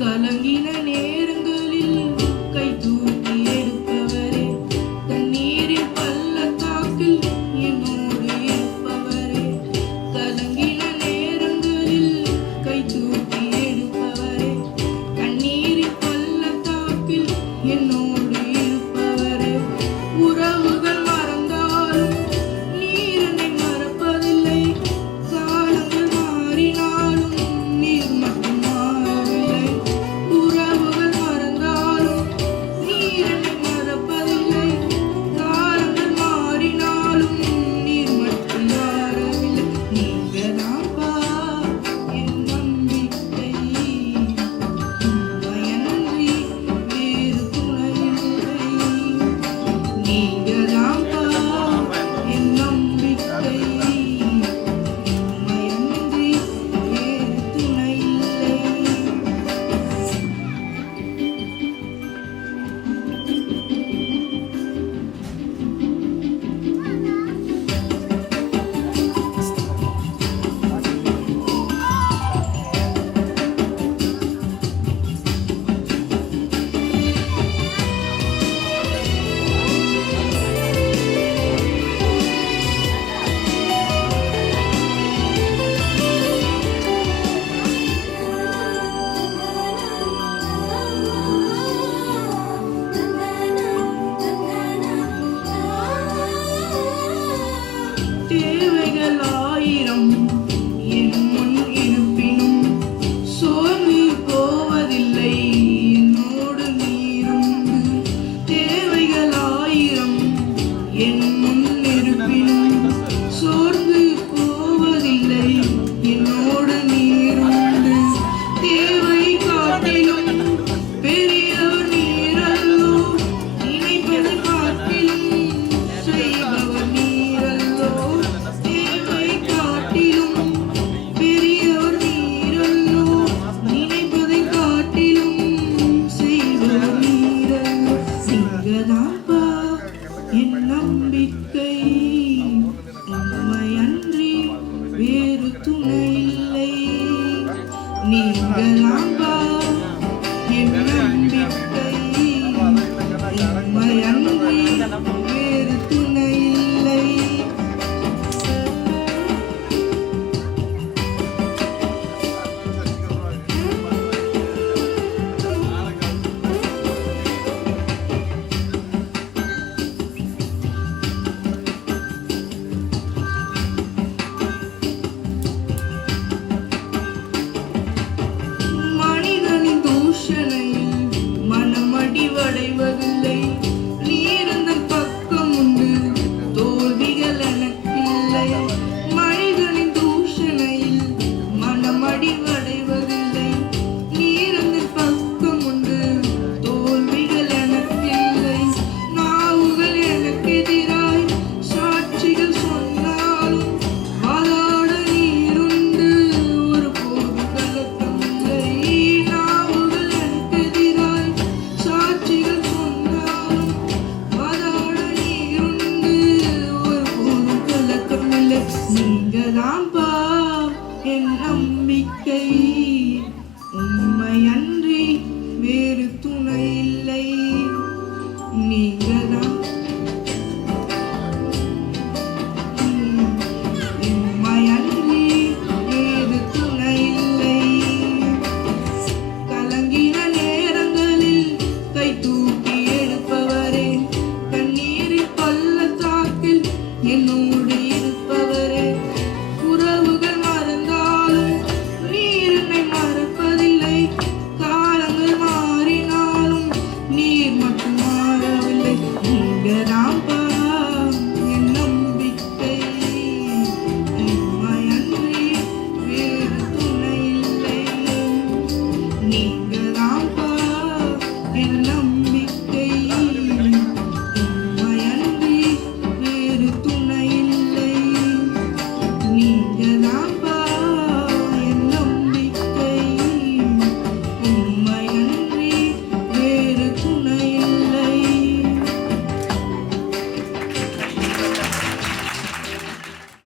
கலங்கின நேரங்களில் கை தூக்கி எடுப்பவரே, கண்ணீரின் பள்ளத்தாக்கில் என்னோடு இருப்பவரே. கலங்கின நேரங்களில் கை தூக்கி எடுப்பவரே, கண்ணீரின் பள்ளத்தாக்கில் என்னோடு இருப்பவரே. உறவுகள் மறந்தாலும் நீர் என்னை மறப்பதில்லை, காலங்கள் மாறினாலும் நீர் மட்டும் மாறவில்லை. உறவுகள் மறந்தாலும் நீர் என்னை மறப்பதில்லை, காலங்கள் மாறினாலும் நீர் மட்டும் மாறவில்லை. நீங்கதான்பா என் நம்பிக்கை, உம்மையன்றி வேறு துணை இல்லை. நீங்கதான்பா என் நம்பிக்கை, உம்மையன்றி வேறு துணை இல்லை. தேவைகள் ஆயிரம் என் முன் இருப்பினும் சோர்ந்து போவதில்லை, என்னோடு நீருண்டு. தேவைகள் ஆயிரம் என் முன் இருப்பினும் சோர்ந்து போவதில்லை, என்னோடு நீருண்டு. தேவை காட்டிலும்